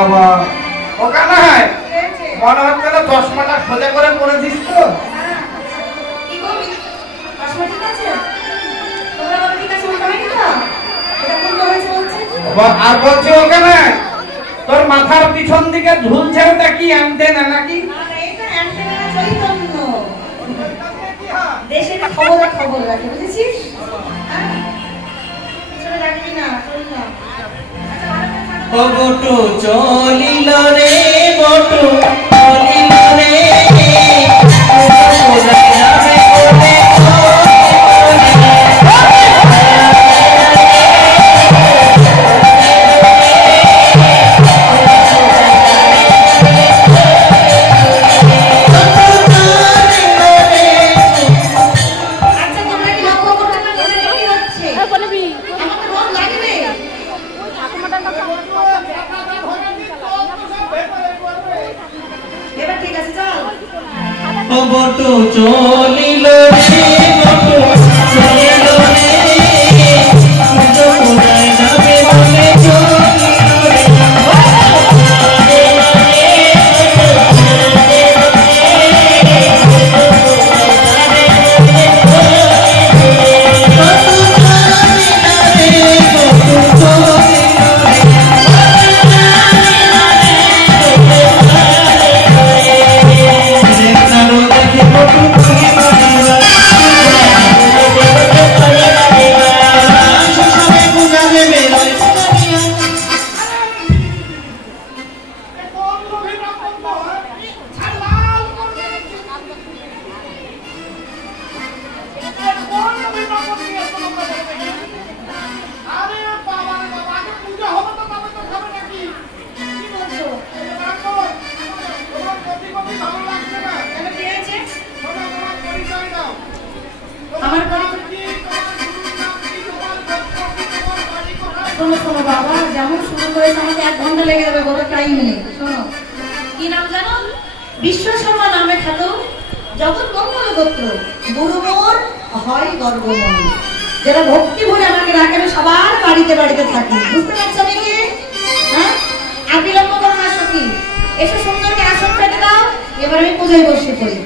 বাবা ও কানা হয় মনে হচ্ছে না চশমাটা সোজা করে পরেছিস তো কি গো চশমা ঠিক আছে তোমরা বলো ঠিক আছে উল্টো হয়নি তো এটা কোনটা হয়েছে বলছে আর বলছি ও কানা তোর মাথার পিছন দিকে ঝুলছে ওটা কি অ্যান্টেনা নাকি আরে এটা অ্যান্টেনা চৈতন্য দেশের খবর রাখে বুঝেছিস হ্যাঁ চলে রাখবি না চল না ও বটু চলিল রে বটু চলিল রে বটু চলিল রে বটু চলিল রে যমুনায় যাবে বলে চলিল রে শোনো বাবা যেমন শুরু করেছে আমাকে 1 ঘন্টা লেগে যাবে বড় টাইম নেই শোনো কি নাম জানো বিশ্ব শর্মা নামে খ্যাত জগৎ মঙ্গল গোত্র গুরুমোর হয় গর্বময় যারা ভক্তি ভরে আমাকে ডাকে আমি সবার বাড়িতে বাড়িতে থাকি বুঝতে পারছো নাকি হ্যাঁ আর বিলম্ব করো না সখী এসে সুন্দরকে আসন পেতে দাও এবার আমি পূজায় বসে পড়ি